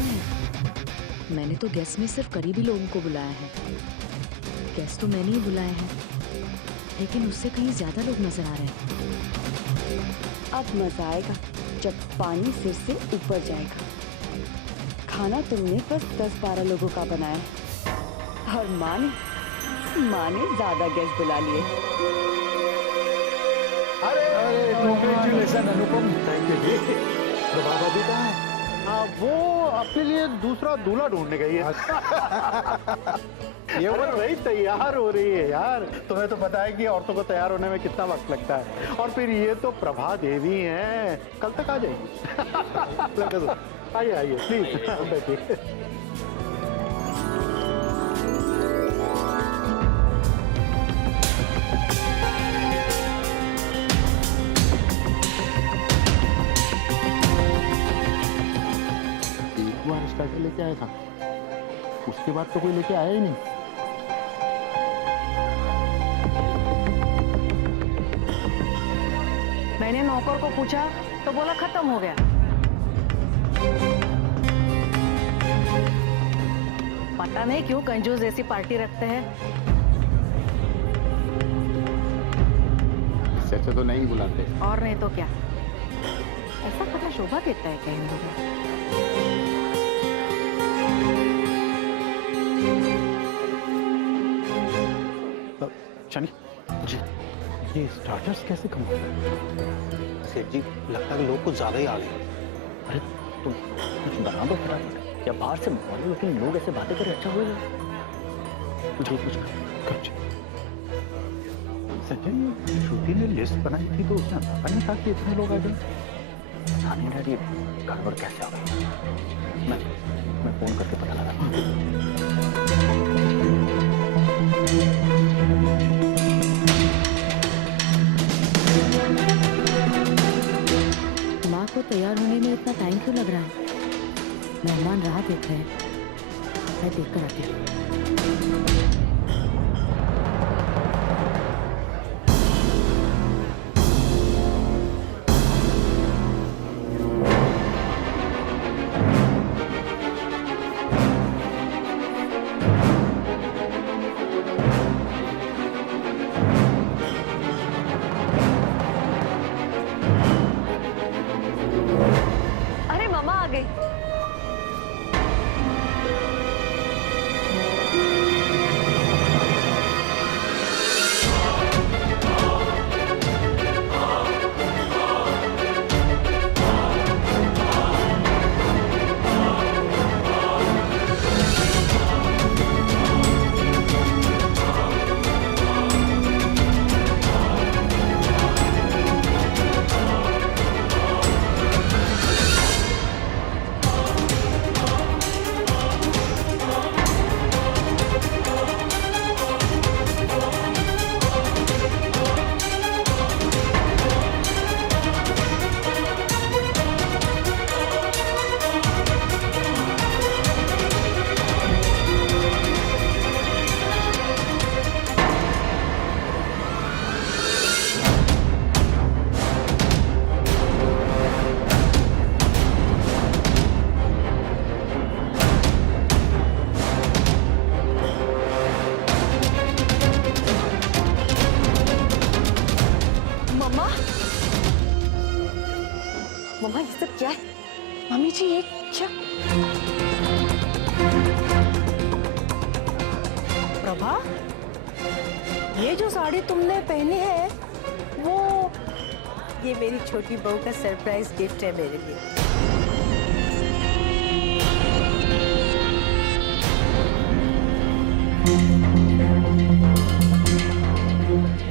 कौन है? मैंने तो गेस्ट में सिर्फ करीबी लोगों को बुलाया है। गेस्ट तो मैंने ही बुलाए हैं, लेकिन उससे कहीं ज्यादा लोग नजर आ रहे हैं। अब मजा आएगा जब पानी सिर से ऊपर जाएगा। खाना तुमने बस 10-12 लोगों का बनाया है और माँ ने ज्यादा गेस्ट बुला लिए। अरे कांग्रेचुलेशन अनुपम, थैंक यू जी। प्रभा भाभी कहाँ है? वो अपने लिए दूसरा दूल्हा ढूंढने गई है। ये बोल रही तैयार हो रही है यार। तुम्हें तो पता है कि औरतों को तैयार होने में कितना वक्त लगता है, और फिर ये तो प्रभा देवी हैं, कल तक आ जाएगी। आइए आइए प्लीज बैठिए। स्टार्टर लेके आया था, उसके बाद तो कोई लेके आया ही नहीं। मैंने नौकर को पूछा तो बोला खत्म हो गया। पता नहीं क्यों कंजूस जैसी पार्टी रखते हैं। इससे अच्छा तो नहीं बुलाते। और नहीं तो क्या, ऐसा पता शोभा देता है क्या इन लोगों? शनि जी, ये स्टार्टर्स कैसे कम हो गए? सेठ जी, लगता है लोग कुछ ज्यादा ही आ गए। अरे तुम कुछ बना दो फटाफट, या बाहर से बोलो, लेकिन लोग ऐसे बातें करें अच्छा होगा। कुछ कर सचिन, श्रुति ने लिस्ट बनाई थी तो उसने पता नहीं था कि इतने लोग आ गए। पता नहीं डैडी, गड़बड़ कैसे आ गई। मैं फोन करके पता लगा। माँ को तैयार होने में इतना टाइम क्यों लग रहा है? मेहमान राह देख रहे हैं, मैं देख कर आती हूँ। मम्मा ये सब क्या है? मम्मी जी ये क्या? प्रभा, ये जो साड़ी तुमने पहनी है वो, ये मेरी छोटी बहू का सरप्राइज गिफ्ट है मेरे लिए।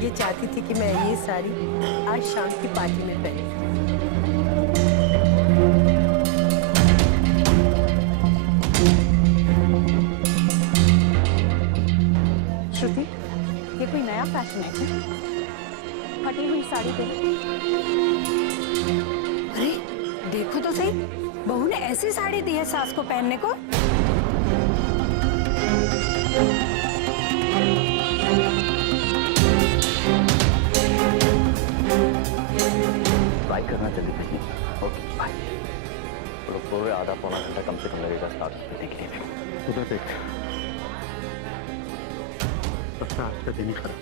ये चाहती थी कि मैं ये साड़ी आज शाम की पार्टी में पहनूं। श्रुति, ये कोई नया फैशन है क्या? फटी हुई साड़ी पे। अरे देखो तो सही, बहू ने ऐसी साड़ी दी है सास को पहनने को। ट्राई करना जल्दी पहनिए। Okay bye. पूरे आधा पौना घंटा कम से कम लगेगा स्टार्ट करने के लिए। उधर देख, सबका आज का दिन ही खराब।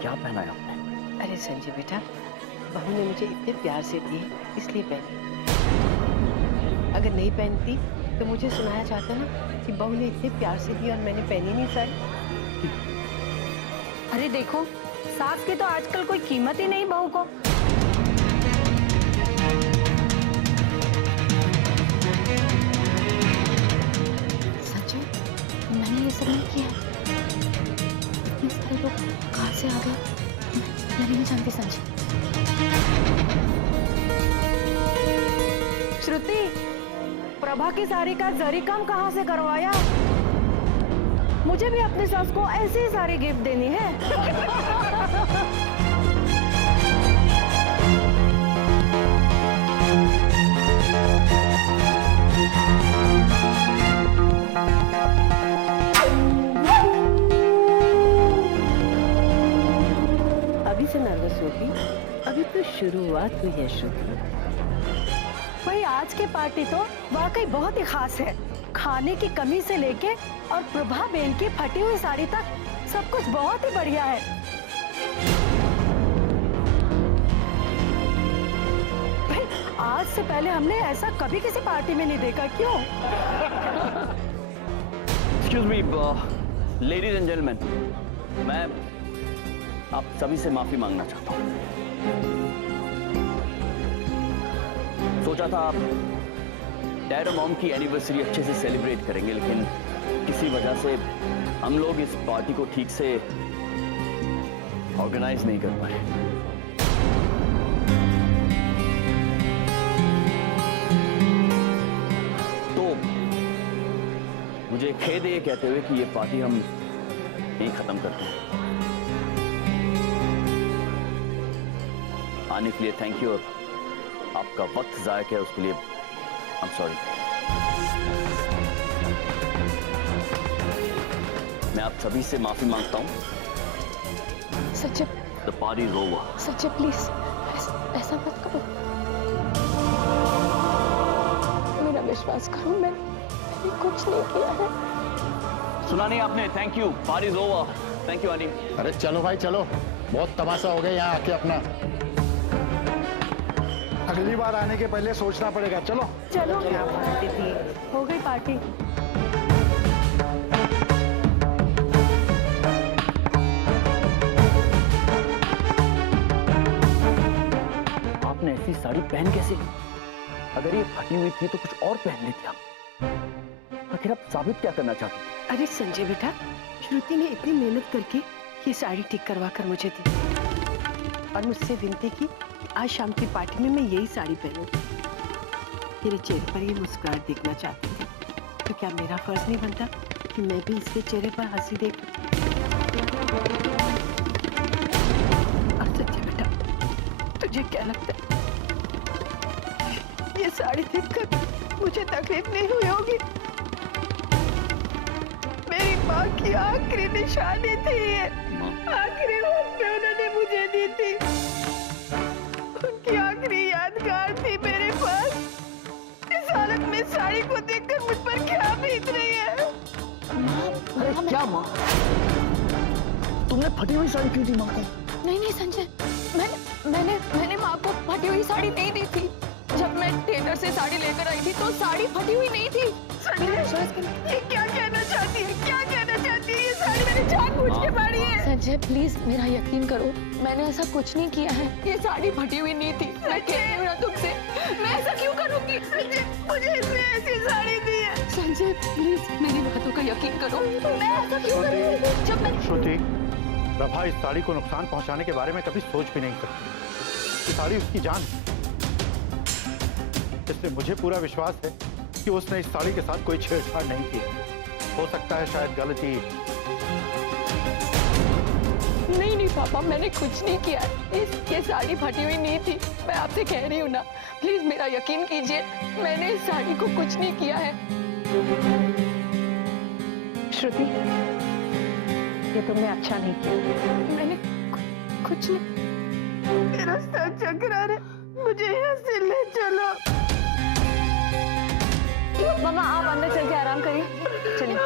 क्या पहना है आपने? अरे संजय बेटा, बहू ने मुझे इतने प्यार से दी है इसलिए पहनी। अगर नहीं पहनती तो मुझे सुनाया जाता ना कि बहू ने इतने प्यार से दी और मैंने पहनी नहीं साड़ी। अरे देखो, सास की तो आजकल कोई कीमत ही नहीं बहू को। संजय, मैंने ये सब नहीं किया। इतने सारे लोग कहाँ से आ गए, मैं नहीं जानती संजय। श्रुति, प्रभा की साड़ी का जरी काम कहाँ से करवाया? मुझे भी अपनी सास को ऐसे ही सारी गिफ्ट देनी है। अभी से नर्वस होगी, अभी तो शुरुआत हुई है श्रुति। भाई आज की पार्टी तो वाकई बहुत ही खास है। खाने की कमी से लेके और प्रभा बेन की फटी हुई साड़ी तक सब कुछ बहुत ही बढ़िया है। भाई आज से पहले हमने ऐसा कभी किसी पार्टी में नहीं देखा, क्यों? Excuse me ladies and gentleman, मैं आप सभी से माफी मांगना चाहता हूँ। सोचा था आप डैड और मॉम की एनिवर्सरी अच्छे से सेलिब्रेट करेंगे, लेकिन किसी वजह से हम लोग इस पार्टी को ठीक से ऑर्गेनाइज नहीं कर पाए। तो मुझे खेद है ये कहते हुए कि ये पार्टी हम यहीं खत्म करते हैं। आने के लिए थैंक यू, और आपका वक्त जाया किया उसके लिए I'm sorry। मैं आप सभी से माफी मांगता हूँ। सच्चे, The party is over। सच्चे प्लीज ऐसा मत करो। मेरा विश्वास करो, मैंने कुछ नहीं किया है। सुना नहीं आपने? Thank you, party is over। Thank you आनी। अरे चलो भाई चलो, बहुत तमाशा हो गया यहाँ आके अपना। अगली बार आने के पहले सोचना पड़ेगा। चलो चलो, क्या पार्टी थी। हो गई पार्टी। आपने ऐसी साड़ी पहन कैसे ली? अगर ये फटी हुई थी तो कुछ और पहन लेती आप। आखिर आप साबित क्या करना चाहती हैं? अरे संजय बेटा, श्रुति ने इतनी मेहनत करके ये साड़ी ठीक करवा कर मुझे दी और मुझसे विनती की आज शाम की पार्टी में मैं यही साड़ी पहनूं। तेरे चेहरे पर ये मुस्कुराहट देखना चाहती थी, तो क्या मेरा फर्ज नहीं बनता कि मैं भी इसके चेहरे पर हंसी देखूं? और संजय बेटा, तुझे क्या लगता है ये साड़ी देखकर मुझे तकलीफ नहीं हुई होगी? मेरी माँ की आखिरी निशानी थी ये, आखिरी वक्त में उन्होंने मुझे दी थी, उनकी आखिरी यादगार थी मेरे पास। इस हालत में साड़ी को देखकर मुझ पर क्या बीत रही है? अरे क्या माँ, तुमने फटी हुई साड़ी क्यों दी माँ को? नहीं संजय, मैंने माँ को फटी हुई साड़ी नहीं दी थी। जब मैं टेलर से साड़ी लेकर आई थी तो साड़ी फटी हुई नहीं थी। ये क्या कहना चाहती है? क्या कहना चाहती है? ये साड़ी मैंने जानबूझ के फाड़ी है। संजय प्लीज मेरा यकीन करो, मैंने ऐसा कुछ नहीं किया है। ये साड़ी फटी हुई नहीं थी। मैं कह रही हूँ ना तुमसे, मैं ऐसा क्यों करूँगी? संजय, मुझे इसने ऐसी साड़ी दी है। संजय प्लीज मेरी बातों का यकीन करो, मैं ऐसा क्यों करूँगी? जब मैं श्रुति, प्रभा इस साड़ी को नुकसान पहुंचाने के बारे में कभी सोच भी नहीं सकती। ये साड़ी उसकी जान है, इसलिए मुझे पूरा विश्वास है कि उसने इस साड़ी के साथ कोई छेड़छाड़ नहीं की। हो सकता है शायद गलती। नहीं पापा मैंने कुछ नहीं किया है। ये साड़ी फटी हुई नहीं थी, मैं आपसे कह रही हूँ ना, प्लीज मेरा यकीन कीजिए, मैंने इस साड़ी को कुछ नहीं किया है। श्रुति, ये तुमने अच्छा नहीं किया। मैंने कुछ नहीं। मेरा सर चकरा रहा है, मुझे यहाँ से ले चलो। मामा आप अंदर चल के आराम करिए, चलिए।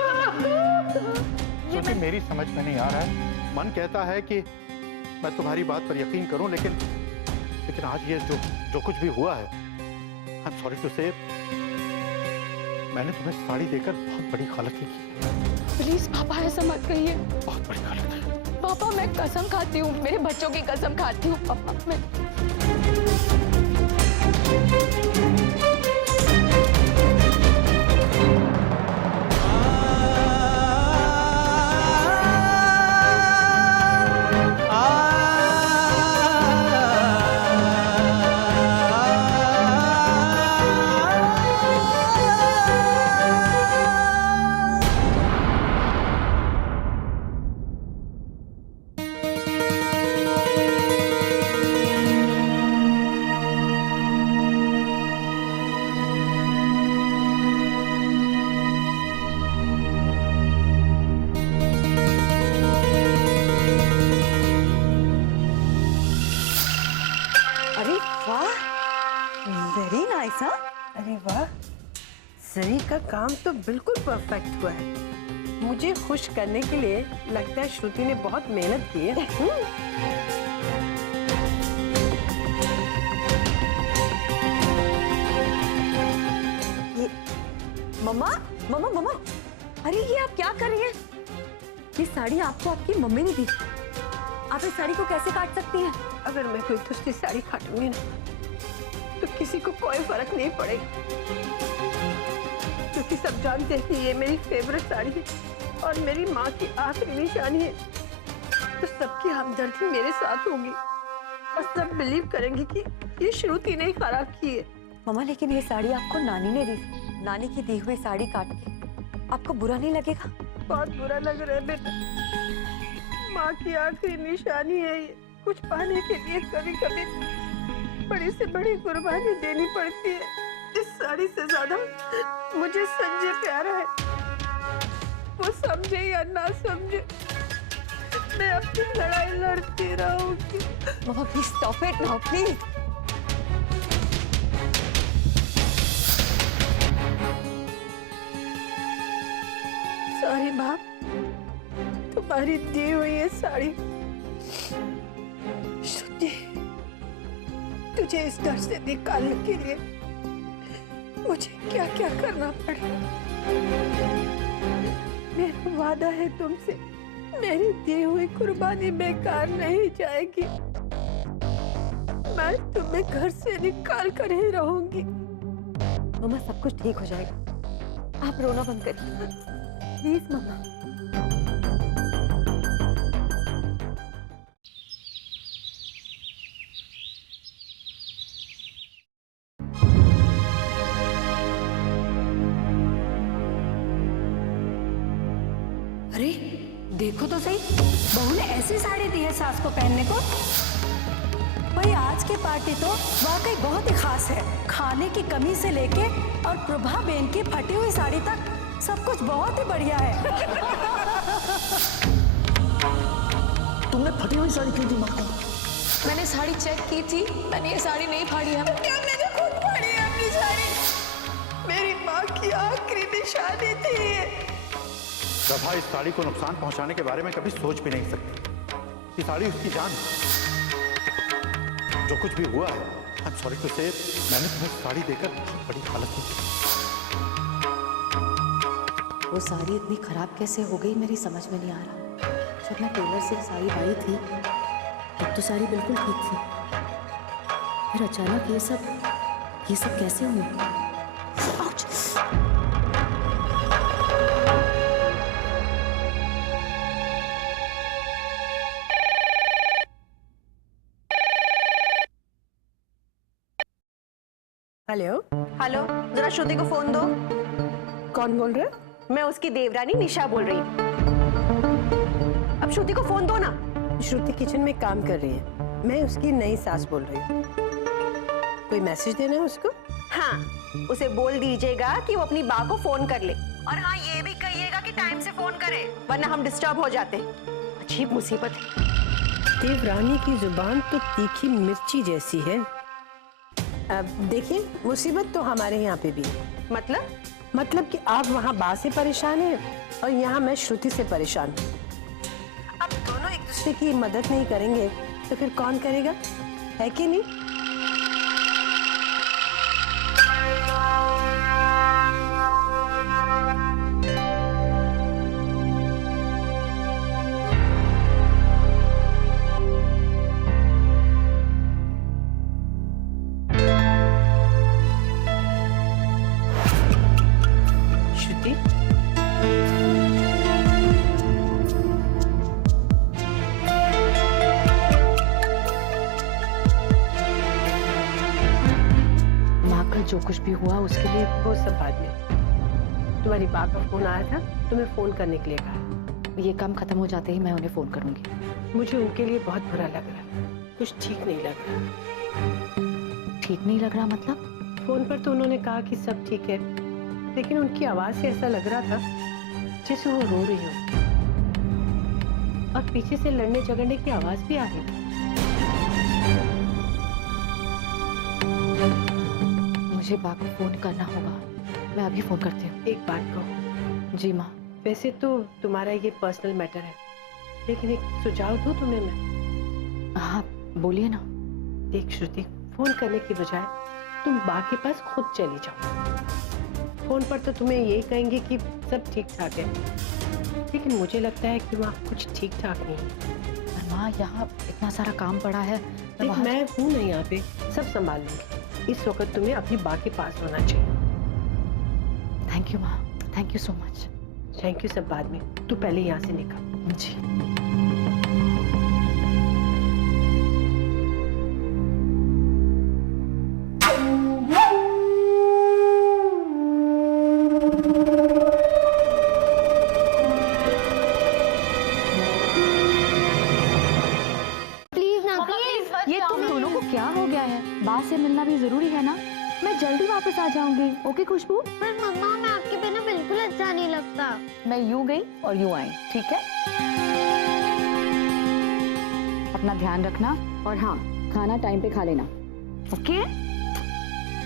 क्योंकि मेरी समझ में नहीं आ रहा है। मन कहता है कि मैं तुम्हारी बात पर यकीन करूं, लेकिन आज ये जो कुछ भी हुआ है, आई एम सॉरी टू से, मैंने तुम्हें साड़ी देकर बहुत बड़ी गलती की। प्लीज पापा ऐसा मत कहिए। बहुत बड़ी गलती। पापा मैं कसम खाती हूँ, मेरे बच्चों की कसम खाती हूँ पापा। मैं अरे वाह, वेरी नाइस। हाँ, अरे वाह, सरी का काम तो बिल्कुल परफेक्ट हुआ है। मुझे खुश करने के लिए लगता है श्रुति ने बहुत मेहनत की है। ये मम्मा मम्मा मम्मा, अरे ये आप क्या कर रही हैं? ये साड़ी आपको आपकी मम्मी ने दी थी, आप इस साड़ी को कैसे काट सकती हैं? अगर मैं कोई दूसरी साड़ी काटूंगी ना, तो किसी को कोई फर्क नहीं पड़ेगा, क्योंकि सब जानते हैं कि ये मेरी फेवरेट साड़ी है और मेरी माँ की आखिरी निशानी है। तो सबकी हमदर्दी मेरे साथ होगी और सब बिलीव करेंगे कि ये श्रुति ने खराब की है। मम्मा, लेकिन ये साड़ी आपको नानी ने दी थी। नानी की दी हुई साड़ी काट के आपको बुरा नहीं लगेगा? बहुत बुरा लग रहा है बेटा, माँ की आखिरी निशानी है ये। कुछ पाने के लिए कभी कभी बड़ी से बड़ी कुर्बानी देनी पड़ती है। इस साड़ी से ज्यादा मुझे संजय प्यारा है, वो समझे या ना समझे, मैं अपनी लड़ाई लड़ती रहूंगी। Mama please stop it now please. Sorry माँ, तुम्हारी दी हुई ये साड़ी श्रुति, तुझे इस घर से निकालने के लिए मुझे क्या क्या करना पड़े। मेरा वादा है तुमसे, मेरी दी हुई कुर्बानी बेकार नहीं जाएगी। मैं तुम्हें घर से निकाल कर ही रहूंगी। मम्मा सब कुछ ठीक हो जाएगा, आप रोना बंद करिए प्लीज मम्मा। अरे देखो तो सही, बहू ने ऐसी साड़ी दी है सास को पहनने को। भाई आज की पार्टी तो वाकई बहुत ही खास है। खाने की कमी से लेके और प्रभा बेन की फटी हुई साड़ी तक सब कुछ बहुत ही बढ़िया है। तुमने फटी हुई साड़ी क्यों दी माँ को? मैंने साड़ी चेक की थी, मैंने ये साड़ी नहीं फाड़ी है। क्या मैंने खुद फाड़ी है अपनी साड़ी? मेरी माँ की आखिरी निशानी थी ये। प्रभा इस साड़ी को नुकसान पहुंचाने के बारे में कभी सोच भी नहीं सकती। ये साड़ी उसकी जान। जो कुछ भी हुआ है, आई एम सॉरी टू से, मैंने तुम्हें साड़ी देकर बहुत बड़ी गलती की। वो साड़ी इतनी खराब कैसे हो गई मेरी समझ में नहीं आ रहा। जब मैं टेलर से साड़ी लाई थी तब तो साड़ी बिल्कुल ठीक थी, फिर अचानक ये सब कैसे हुआ? हेलो हेलो, जरा श्रुति को फोन दो। कौन बोल रहे? मैं उसकी देवरानी निशा बोल रही हूँ। अब श्रुति को फोन दो ना, श्रुति किचन में काम कर रही है, मैं उसकी नई सास बोल रही हूँ। कोई मैसेज देना है उसको? हाँ, उसे बोल दीजिएगा कि वो अपनी माँ को फोन कर ले। और हाँ, ये भी कहिएगा कि टाइम से फोन करे, वरना हम डिस्टर्ब हो जाते। अजीब मुसीबत है। देवरानी की जुबान तो तीखी मिर्ची जैसी है। अब देखिए, मुसीबत तो हमारे यहाँ पे भी है। मतलब कि आप वहाँ बा से परेशान हैं और यहाँ मैं श्रुति से परेशान हूँ। अब दोनों एक दूसरे की मदद नहीं करेंगे तो फिर कौन करेगा, है कि नहीं? श्रुति, माँ का जो कुछ भी हुआ उसके लिए वो सब बाद में। तुम्हारी बाप का फोन आया था, तुम्हें फोन करने के लिए कहा। ये काम खत्म हो जाते ही मैं उन्हें फोन करूंगी। मुझे उनके लिए बहुत बुरा लग रहा, कुछ ठीक नहीं लग रहा। ठीक नहीं लग रहा मतलब? फोन पर तो उन्होंने कहा कि सब ठीक है, लेकिन उनकी आवाज से ऐसा लग रहा था जैसे वो रो रही हो, और पीछे से लड़ने झगड़ने की आवाज भी आ रही थी। मुझे बा को फोन करना होगा, मैं अभी फोन करती हूँ। एक बात कहूँ? जी माँ। वैसे तो तुम्हारा ये पर्सनल मैटर है, लेकिन एक सुझाव दूं तुम्हें मैं? हाँ बोलिए ना। देख श्रुति, फोन करने की बजाय तुम बा के पास खुद चली जाओ। फोन पर तो तुम्हें यही कहेंगे कि सब ठीक ठाक है, लेकिन मुझे लगता है कि वहाँ कुछ ठीक ठाक नहीं है। पर माँ, यहाँ इतना सारा काम पड़ा है। देख, मैं हूँ ना यहाँ पे, सब संभाल लूंगी। इस वक्त तुम्हें अपनी बा के पास होना चाहिए। थैंक यू माँ, thank you so much. Thank you सब बाद में, तू पहले यहाँ से निकल। जी। प्लीज ना, प्लीज। ये तुम दोनों को क्या हो गया है? बात से मिलना भी जरूरी है ना। मैं जल्दी वापस आ जाऊंगी। ओके खुशबू? पर मम्मा, मैं आपके बिना बिल्कुल अच्छा नहीं लगता। मैं यूं गई और यूं आई, ठीक है? अपना ध्यान रखना, और हाँ, खाना टाइम पे खा लेना, ओके?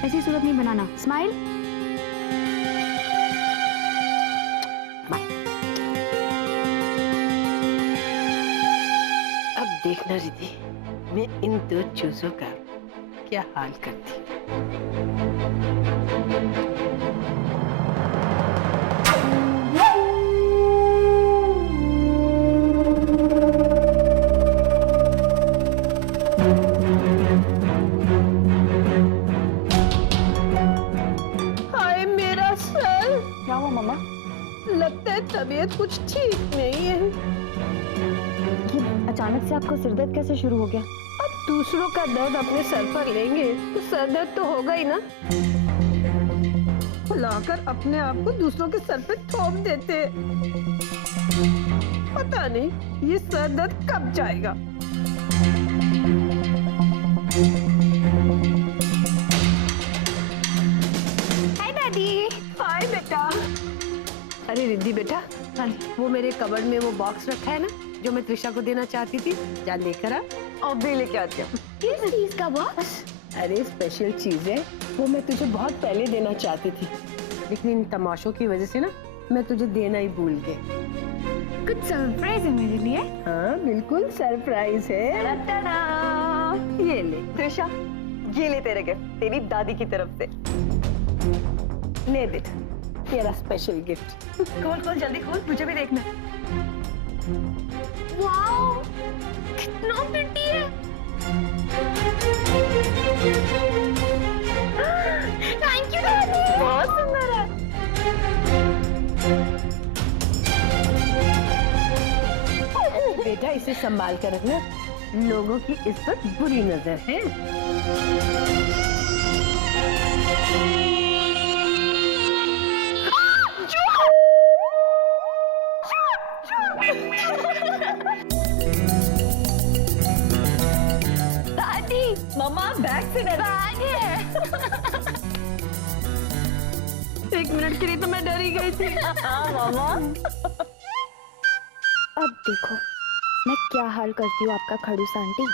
ऐसी सूरत नहीं बनाना। स्माइल। अब देखना रिद्धि, मैं इन दो चूजों का क्या हाल करती हूँ। हाय मेरा सर, क्या हुआ मम्मा? लगता है तबीयत कुछ ठीक नहीं है। ये अचानक से आपको सिर दर्द कैसे शुरू हो गया? अब दूसरों का दर्द अपने सर पर लेंगे तो सर दर्द तो होगा ही ना। लाकर अपने आप को दूसरों के सर पे थोप देते। पता नहीं ये सर दर्द कब जाएगा। हाय दादी। हाय बेटा। अरे रिद्धि बेटा, वो मेरे कबर्ड में वो बॉक्स रखा है ना, जो मैं त्रिशा को देना चाहती थी, जा लेकर आ। और भी लेके आती हूँ। किस चीज का बॉक्स? अरे स्पेशल चीज है, वो मैं तुझे बहुत पहले देना चाहती थी, लेकिन इन तमाशों की वजह से ना मैं तुझे देना ही भूल गई। कुछ सरप्राइज है मेरे लिए? हाँ बिल्कुल सरप्राइज है। ये ले त्रिशा, ये ले तेरे गिफ्ट, तेरी दादी की तरफ से। ले बेटा, तेरा स्पेशल गिफ्ट। खोल खोल, जल्दी खोल, मुझे भी देखना है। वाओ, कितना प्रिटी है। थैंक यू दादी। बहुत सुंदर है। बेटा इसे संभाल कर रखना, लोगों की इस पर बुरी नजर है। मम्मा बैग से डरा। बैग है। एक मिनट के लिए तो मैं डर ही गई थी। मामा अब देखो मैं क्या हाल करती हूँ आपका खड़ूस आंटी।